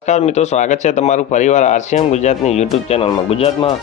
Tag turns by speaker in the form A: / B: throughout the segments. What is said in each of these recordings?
A: નમસ્કાર મિત્રો, સ્વાગત છે તમારું ફરીવાર આરસીએમ ગુજરાતની યુટ્યુબ ચેનલમાં. ગુજરાતમાં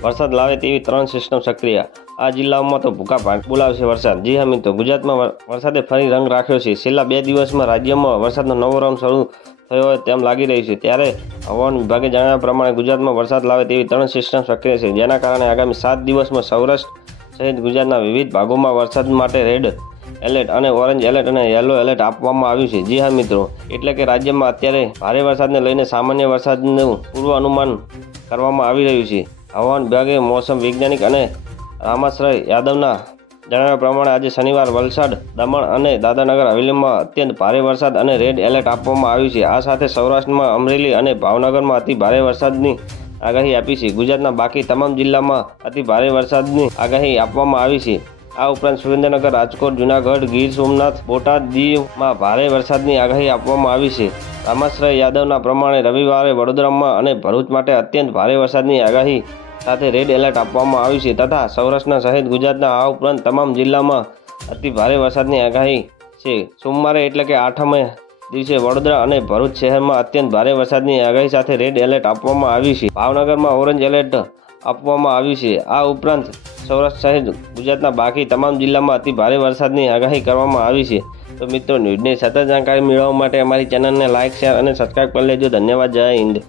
A: વરસાદ લાવે તેવી ત્રણ સિસ્ટમ સક્રિય. આ જિલ્લાઓમાં તો ભૂકા ભાગ બોલાવશે વરસાદ. જી હા મિત્રો, ગુજરાતમાં વરસાદે ફરી રંગ રાખ્યો છે. છેલ્લા બે દિવસમાં રાજ્યમાં વરસાદનો નવો રાઉન્ડ શરૂ થયો હોય તેમ લાગી રહ્યું છે. ત્યારે હવામાન વિભાગે જણાવ્યા પ્રમાણે ગુજરાતમાં વરસાદ લાવે તેવી ત્રણ સિસ્ટમ સક્રિય છે. જેના કારણે આગામી સાત દિવસમાં સૌરાષ્ટ્ર સહિત ગુજરાતના વિવિધ ભાગોમાં વરસાદ માટે રેડ એલર્ટ અને ઓરેન્જ એલર્ટ અને યલો એલર્ટ આપવામાં આવ્યું છે. જી હા, મિત્રો. એટલે કે રાજ્યમાં અત્યારે ભારે વરસાદને લઈને સામાન્ય વરસાદનું પૂર્વ અનુમાન કરવામાં આવી રહ્યું છે. હવામાન વિભાગે મોસમ વૈજ્ઞાનિક અને રામાશ્રય યાદવના જણાવ્યા પ્રમાણે આજે શનિવાર વલસાડ, દમણ અને દાદાનગર હવેલીમાં અત્યંત ભારે વરસાદ અને રેડ એલર્ટ આપવામાં આવ્યું છે. આ સાથે સૌરાષ્ટ્રમાં અમરેલી અને ભાવનગરમાં અતિ ભારે વરસાદની આગાહી આપી છે. ગુજરાતના બાકી તમામ જિલ્લામાં અતિ ભારે વરસાદની આગાહી આપવામાં આવી છે. આ ઉપરાંત સુરેન્દ્રનગર, રાજકોટ, જુનાગઢ, ગીર સોમનાથ, બોટાદ, દીવમાં ભારે વરસાદની આગાહી આપવામાં આવી છે. રામાશ્રય યાદવના પ્રમાણે રવિવારે વડોદરામાં અને ભરૂચ માટે અત્યંત ભારે વરસાદની આગાહી સાથે રેડ એલર્ટ આપવામાં આવ્યું છે તથા સૌરાષ્ટ્રના સહિત ગુજરાતના આ ઉપરાંત તમામ જિલ્લામાં અતિ ભારે વરસાદની આગાહી છે. સોમવારે એટલે કે આઠમે દિવસે વડોદરા અને ભરૂચ શહેરમાં અત્યંત ભારે વરસાદની આગાહી સાથે રેડ એલર્ટ આપવામાં આવ્યું છે. ભાવનગરમાં ઓરેન્જ એલર્ટ આપવામાં આવ્યું છે. આ ઉપરાંત સૌરાષ્ટ્ર સહિત ગુજરાતના બાકી તમામ જિલ્લામાં અતિ ભારે વરસાદની આગાહી કરવામાં આવી છે. તો મિત્રો, ન્યૂઝની સતત જાણકારી મેળવવા માટે અમારી ચેનલને લાઇક, શેર અને સબસ્ક્રાઇબ કરી લેજો. ધન્યવાદ. જય હિન્દ.